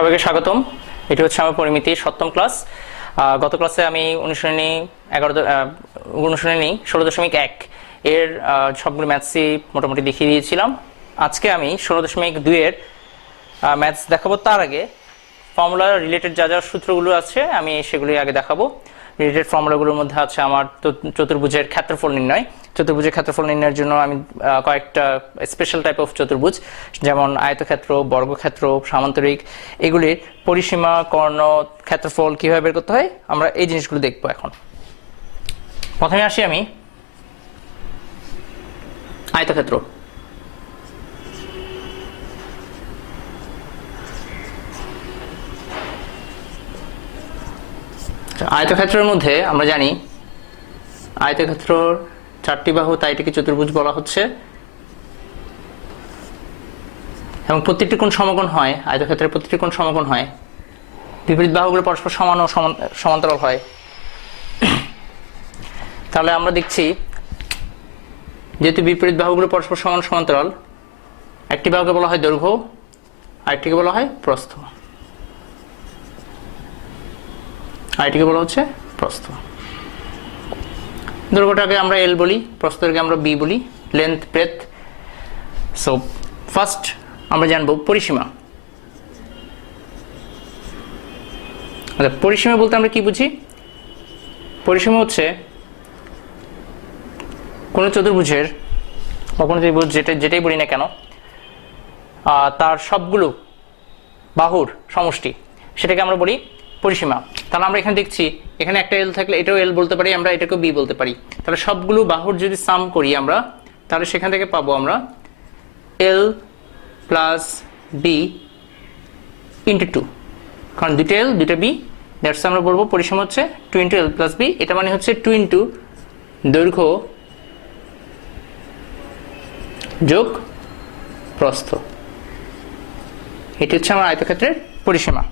সবাইকে স্বাগতম। এটি হচ্ছে আমার পরিমিতির সপ্তম ক্লাস। গত ক্লাসে আমি অনুশীলনী এগারো অনুশীলনী ষোলো দশমিক এক। এর সবগুলো ম্যাথসই মোটামুটি দেখিয়ে দিয়েছিলাম। আজকে আমি ষোলো দশমিক দুইয়ের ম্যাথস দেখাবো তার আগে। ফর্মুলা রিলেটেড যা যা সূত্রগুলো আছে, আমি সেগুলি আগে দেখাবো। রিলেটেড ফর্মুলাগুলোর মধ্যে আছে আমার চতুর্ভুজের ক্ষেত্রফল নির্ণয়। চতুর্ভুজের ক্ষেত্রফল নির্ণয়ের জন্য আমি কয়েকটা স্পেশাল টাইপ অফ চতুর্ভুজ, যেমন আয়তক্ষেত্র, বর্গক্ষেত্র, সামান্তরিক, এগুলির পরিসীমা, কর্ণ, ক্ষেত্রফল কীভাবে বের করতে হয়, আমরা এই জিনিসগুলো দেখব এখন। প্রথমে আসি আমি আয়তক্ষেত্র। আয়তক্ষেত্রের মধ্যে আমরা জানি আয়তক্ষেত্রর চারটি বাহু, তাই এটিকে চতুর্ভুজ বলা হচ্ছে। এবং প্রত্যেকটি কোণ সমকোণ হয়, আয়তক্ষেত্রের প্রত্যেকটি কোণ সমকোণ হয়। বিপরীত বাহুগুলো পরস্পর সমান ও সমান- সমান্তরাল হয়। তাহলে আমরা দেখছি, যেহেতু বিপরীত বাহুগুলো পরস্পর সমান সমান্তরাল, একটি বাহুকে বলা হয় দৈর্ঘ্য, আরেকটিকে বলা হয় প্রস্থ। আরেকটিকে বলা হচ্ছে প্রস্থ। দৈর্ঘ্যটাকে আমরা এল বলি প্রস্তরকে আমরা বি বলি লেন্থ ব্রেথ সো ফার্স্ট আমরা জানব পরিসীমা। আচ্ছা পরিসীমা বলতে আমরা কি বুঝি? পরিসীমা হচ্ছে কোনো চতুর্ভুজের কোনো ত্রিভুজ যেটা যেটাই বলি না কেন তার সবগুলো বাহুর সমষ্টি, সেটাকে আমরা বলি পরিসীমা। তাহলে আমরা এখানে দেখছি, এখানে একটা এল থাকলে এটাও এল বলতে পারি, আমরা এটাকেও বি বলতে পারি। তাহলে সবগুলো বাহুর যদি সাম করি আমরা, তাহলে সেখান থেকে পাবো আমরা L plus B into two কারণ দুটো এল দুটো বি দ্যাটস আমরা বলব পরিসীমা হচ্ছে two into L plus B এটা মানে হচ্ছে টু ইন্টু দৈর্ঘ্য যোগ প্রস্থ। এটি হচ্ছে আমার আয়তক্ষেত্রের পরিসীমা।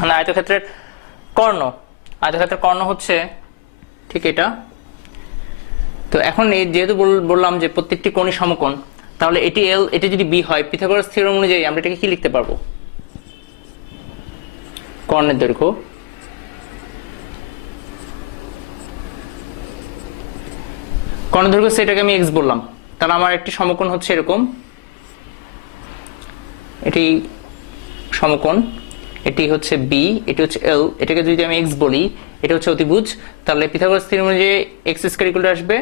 মানে আয়তক্ষেত্রের কর্ণ। আয়তক্ষেত্রের কর্ণ হচ্ছে ঠিক এটা। তো এখন এই যেহেতু বল- বললাম যে প্রত্যেকটি কোণই সমকোণ, তাহলে এটি এল এটি যদি বি হয়, পিথাগোরাস থিওরেম অনুযায়ী আমরা এটাকে কি লিখতে পারব? কর্ণের দৈর্ঘ্য। কর্ণের দৈর্ঘ্য সেটাকে আমি এক্স বললাম। তাহলে আমার একটি সমকোণ হচ্ছে এরকম। এটি সমকোণ। এটি হচ্ছে বি এটি হচ্ছে এল এটাকে যদি আমি এক্স বলি, এটা হচ্ছে অতিভুজ, তাহলে পিথাগোরাস থিওরেম অনুযায়ী এক্স স্কয়ার ইকুয়াল টু আসবে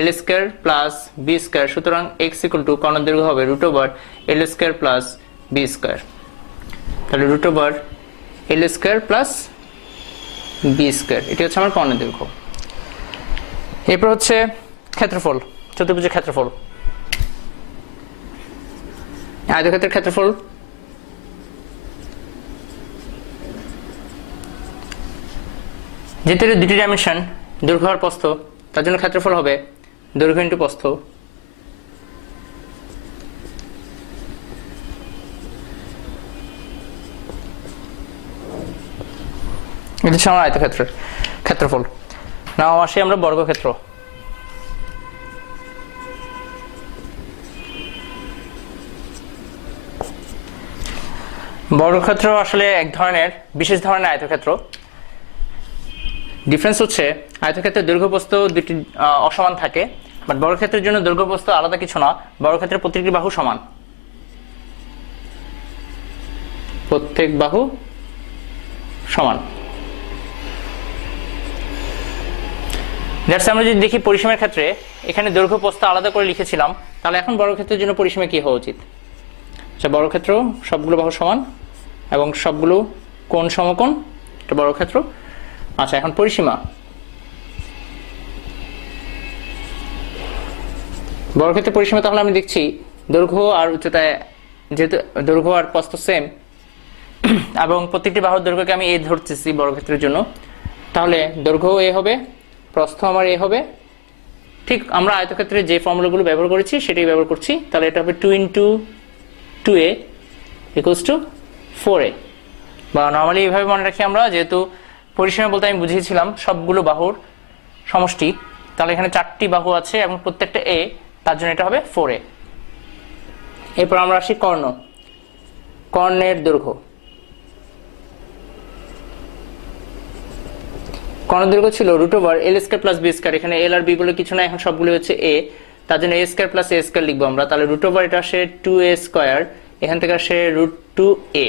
L square plus B square সুতরাং এক্স ইকুয়াল টু কর্ণ দৈর্ঘ্য হবে root over L square plus B square তাহলে root over L square plus B square এটি হচ্ছে আমার কর্ণের দৈর্ঘ্য। এরপর হচ্ছে ক্ষেত্রফল, চতুর্ভুজের ক্ষেত্রফল। আয়তক্ষেত্রের ক্ষেত্রফল যেহেতু এর দুটি ডাইমেনশন দৈর্ঘ্য আর প্রস্থ, তার জন্য ক্ষেত্রফল হবে দৈর্ঘ্য ইন্টু প্রস্থ। এটা আমার আয়তক্ষেত্রের ক্ষেত্রফল। নাও আসি আমরা বর্গক্ষেত্র। বর্গক্ষেত্র আসলে এক ধরনের, বিশেষ ধরনের আয়তক্ষেত্র। ডিফারেন্স হচ্ছে, আয়তক্ষেত্রের দৈর্ঘ্যপ্রস্থ দুটি অসমান থাকে বাট বর্গক্ষেত্রের জন্য দৈর্ঘ্যপ্রস্থ আলাদা কিছু না, বর্গক্ষেত্রের প্রত্যেকটি বাহু সমান। প্রত্যেক বাহু সমান। দ্যাটস আমরা যদি দেখি পরিসীমার ক্ষেত্রে, এখানে দৈর্ঘ্য আলাদা করে লিখেছিলাম, তাহলে এখন বর্গক্ষেত্রের জন্য পরিসীমা কি হওয়া উচিত? আচ্ছা বর্গক্ষেত্র সবগুলো বাহু সমান, এবং সবগুলো কোন সমকোণ, এটা বর্গক্ষেত্র। আচ্ছা এখন পরিসীমা। বর্গক্ষেত্রের পরিসীমা তাহলে আমি দেখছি, দৈর্ঘ্য আর উচ্চতায় যেহেতু দৈর্ঘ্য আর প্রস্থ সেম এবং প্রত্যেকটি বাহুর দৈর্ঘ্যকে আমি এ ধরতেছি বর্গক্ষেত্রের জন্য। তাহলে দৈর্ঘ্য এ হবে প্রস্থ আমার এ হবে। ঠিক আমরা আয়তক্ষেত্রে যে ফর্মুলাগুলো ব্যবহার করেছি, সেটাই ব্যবহার করছি। তাহলে এটা হবে two into two A equals to four A বা নর্মালি এইভাবে মনে রাখি আমরা, যেহেতু পরিসীমা বলতে আমি বুঝিয়েছিলাম, সবগুলো বাহুর সমষ্টি। তাহলে এখানে চারটি বাহু আছে এবং প্রত্যেকটা এ তার জন্য এটা হবে ফোর এ এরপর আমরা আসি কর্ণ। কর্ণের দৈর্ঘ্য। কর্ণ দৈর্ঘ্য ছিল root over L square plus B square এখানে এল আর বি বলে কিছু না এখন সবগুলো হচ্ছে এ তার জন্য A square plus A square লিখব আমরা। তাহলে রুট ওভার এটা আসে টু এ স্কোয়ার এখান থেকে আসে রুট টু এ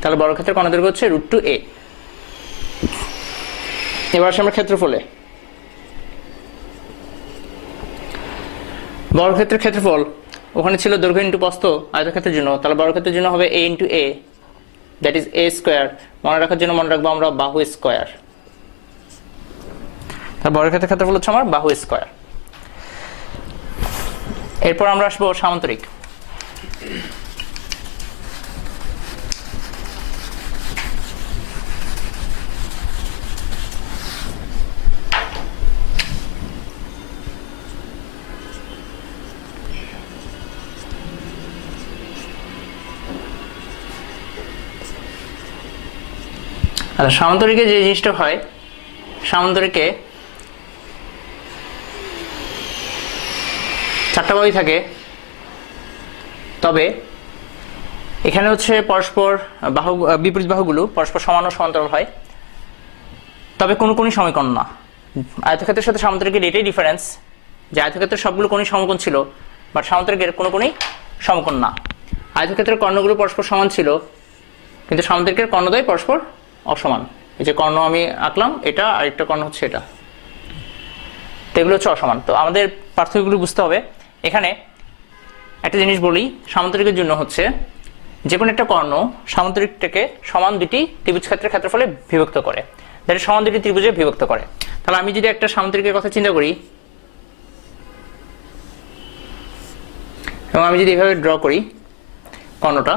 তাহলে বড় ক্ষেত্রে কর্ণ দৈর্ঘ্য হচ্ছে রুট টু এ এবার আসে আমরা ক্ষেত্রফলে। বর্গক্ষেত্রের ক্ষেত্রফল, ওখানে ছিল দৈর্ঘ্য ইন্টু প্রস্থ আয়তক্ষেত্রের জন্য, তাহলে বর্গক্ষেত্রের জন্য হবে A into A that is A square মনে রাখার জন্য মনে রাখব আমরা বাহু স্কোয়ার তাহলে বর্গক্ষেত্রের ক্ষেত্রফল হচ্ছে আমার বাহু স্কোয়ার এরপর আমরা আসব সামান্তরিক। আচ্ছা সামান্তরিকে যে জিনিসটা হয়, সামান্তরিকে চারটা বাহুই থাকে, তবে এখানে হচ্ছে পরস্পর বাহু, বিপরীত বাহুগুলো পরস্পর সমান ও সমান্তরাল হয়, তবে কোনো কোনই সমীকরণ না। আয়তক্ষেত্রের সাথে সামান্তরিকের এটাই ডিফারেন্স যে আয়তক্ষেত্রের সবগুলো কোনই সমকোণ ছিল বাট সামান্তরিকের কোনো কোনই সমকোণ না। আয়তক্ষেত্রের কর্ণগুলো পরস্পর সমান ছিল, কিন্তু সামান্তরিকের কর্ণদ্বয় পরস্পর অসমান। এই যে কর্ণ আমি আঁকলাম, এটা আর একটা কর্ণ হচ্ছে এটা। তো এগুলো হচ্ছে অসমান। তো আমাদের পার্থক্যগুলো বুঝতে হবে। এখানে একটা জিনিস বলি, সামান্তরিকের জন্য হচ্ছে যে কোনো একটা কর্ণ সামান্তরিকটাকে সমান দুটি ত্রিভুজ ক্ষেত্রের ক্ষেত্রফলে বিভক্ত করে। যেটা সমান দুটি ত্রিভুজে বিভক্ত করে। তাহলে আমি যদি একটা সামান্তরিকের কথা চিন্তা করি, এবং আমি যদি এভাবে ড্র করি কর্ণটা,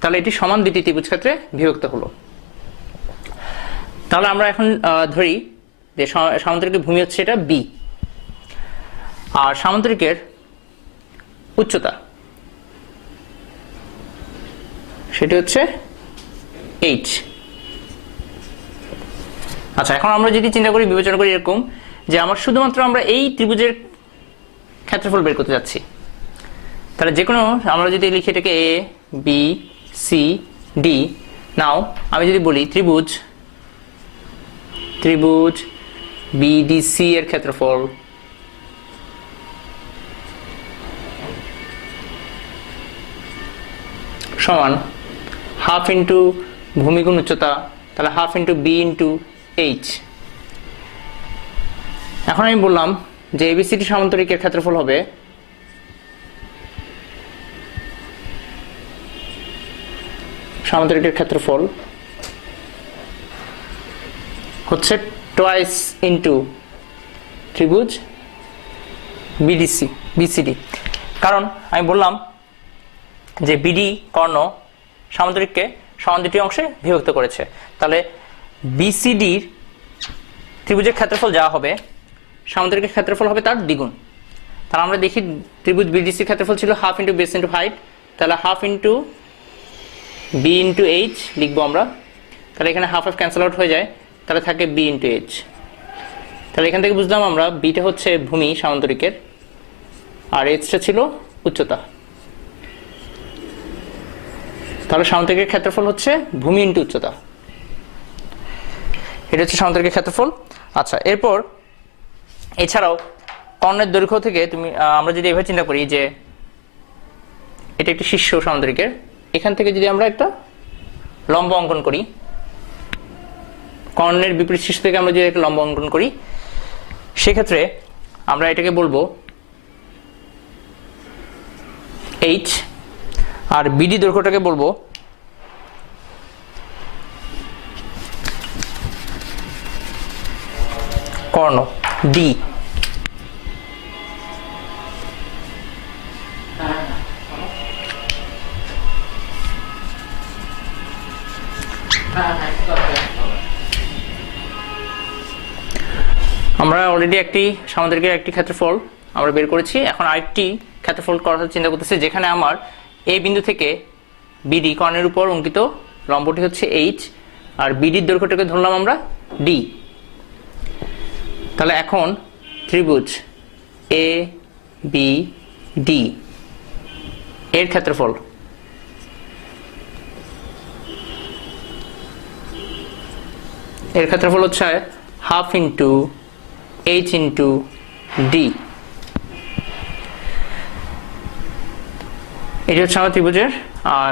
তাহলে এটি সমান দুটি ত্রিভুজ ক্ষেত্রে বিভক্ত হলো। তাহলে আমরা এখন ধরি যে সা- সামান্তরিকের ভূমি হচ্ছে এটা বি আর সামান্তরিকের উচ্চতা সেটি হচ্ছে এইচ আচ্ছা এখন আমরা যদি চিন্তা করি, বিবেচনা করি এরকম যে আমার শুধুমাত্র আমরা এই ত্রিভুজের ক্ষেত্রফল বের করতে যাচ্ছি। তাহলে যে কোনো আমরা যদি লিখি এটাকে A B C D now আমি যদি বলি ত্রিভুজ ত্রিভুজ বিডিসি এর ক্ষেত্রফল। সমান হাফ ইন্টু ভূমিগুণ উচ্চতা, তাহলে half into B into H এখন আমি বললাম যে এবিসিটি সামান্তরিকের ক্ষেত্রফল হবে সামান্তরিকের ক্ষেত্রফল হচ্ছে টোয়াইস ইন্টু ত্রিভুজ বিডিসি বিসিডি কারণ আমি বললাম যে বিডি কর্ণ সামান্তরিককে সমান অংশে বিভক্ত করেছে। তাহলে বিসিডির ত্রিভুজের ক্ষেত্রফল যা হবে সামান্তরিকের ক্ষেত্রফল হবে তার দ্বিগুণ। তাহলে আমরা দেখি ত্রিভুজ বিডিসির ক্ষেত্রফল ছিল half into base into height তাহলে half into B into H লিখব আমরা। তাহলে এখানে হাফ হাফ ক্যান্সেল আউট হয়ে যায়। তাহলে থাকে বি ইন্টু এইচ তাহলে এখান থেকে বুঝলাম আমরা বিটা হচ্ছে ভূমি সামান্তরিকের, আর এইচটা ছিল উচ্চতা। তাহলে সামান্তরিকের ক্ষেত্রফল হচ্ছে ভূমি ইন্টু উচ্চতা। এটা হচ্ছে সামান্তরিকের ক্ষেত্রফল। আচ্ছা এরপর এছাড়াও কর্ণের দৈর্ঘ্য থেকে তুমি আমরা যদি এভাবে চিন্তা করি যে এটা একটি শীর্ষ সামান্তরিকের, এখান থেকে যদি আমরা একটা লম্ব অঙ্কন করি কর্ণের বিপরীত শীর্ষ থেকে আমরা যদি একটা লম্ব অঙ্কন করি, সেক্ষেত্রে আমরা এটাকে বলব এইচ আর বিডি দৈর্ঘ্যটাকে বলব কর্ণ ডি আমরা অলরেডি একটি সামান্তরিকের একটি ক্ষেত্রফল আমরা বের করেছি। এখন আরেকটি ক্ষেত্রফল করার চিন্তা করতেছি, যেখানে আমার এই বিন্দু থেকে বিডি কর্ণের উপর অঙ্কিত লম্বটি হচ্ছে এইচ আর বিডির দৈর্ঘ্যটাকে ধরলাম আমরা ডি তাহলে এখন ত্রিভুজ এ বি ডি এর ক্ষেত্রফল। এর ক্ষেত্রফল হচ্ছে half into H into D এটি হচ্ছে আমার ত্রিভুজের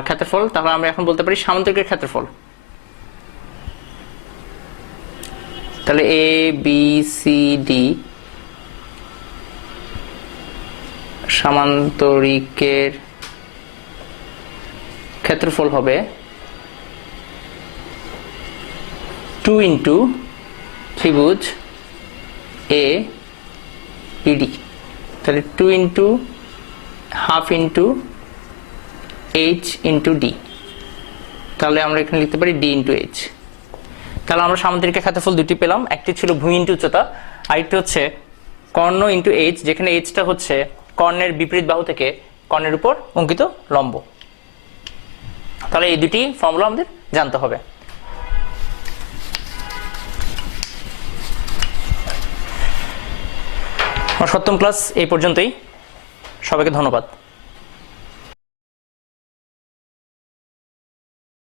ক্ষেত্রফল। তাহলে আমরা এখন বলতে পারি সামান্তরিকের ক্ষেত্রফল। তাহলে এ বি সি ডি সামান্তরিকের ক্ষেত্রফল হবে টু ইন্টু ত্রিভুজ এ বিডি তাহলে two into half into H into D তাহলে আমরা এখানে লিখতে পারি ডি ইন্টু এইচ তাহলে আমরা সামান্তরিকের ক্ষেত্রফল দুটি পেলাম। একটি ছিল ভূমি ইন্টু উচ্চতা, আরেকটি হচ্ছে কর্ণ ইন্টু এইচ যেখানে এইচটা হচ্ছে কর্ণের বিপরীত বাহু থেকে কর্ণের উপর অঙ্কিত লম্ব। তাহলে এই দুটি ফর্মুলা আমাদের জানতে হবে। আমার সপ্তম ক্লাস এই পর্যন্তই। সবাইকে ধন্যবাদ।